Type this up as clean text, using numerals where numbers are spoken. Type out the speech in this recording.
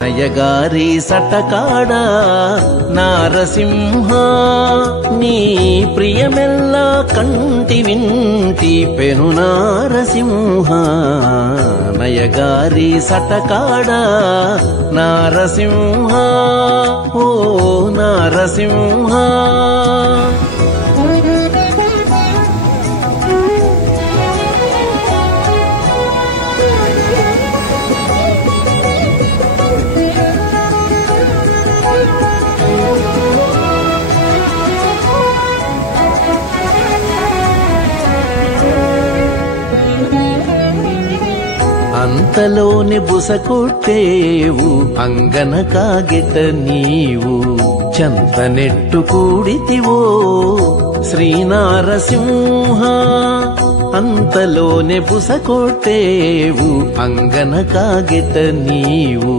నయగారి సటకాడ నారసింహ నీ ప్రియమెల్లా కంటి వింటి పెను నారసింహ నయగారి సటకాడ నారసింహ ఓ నారసింహ అంతలోని బుసకొట్టేవు అంగన కాగిట నీవు చంతనెట్టు కూడితివో శ్రీనారసింహ అంతలోని బుసకొట్టేవు అంగన కాగిట నీవు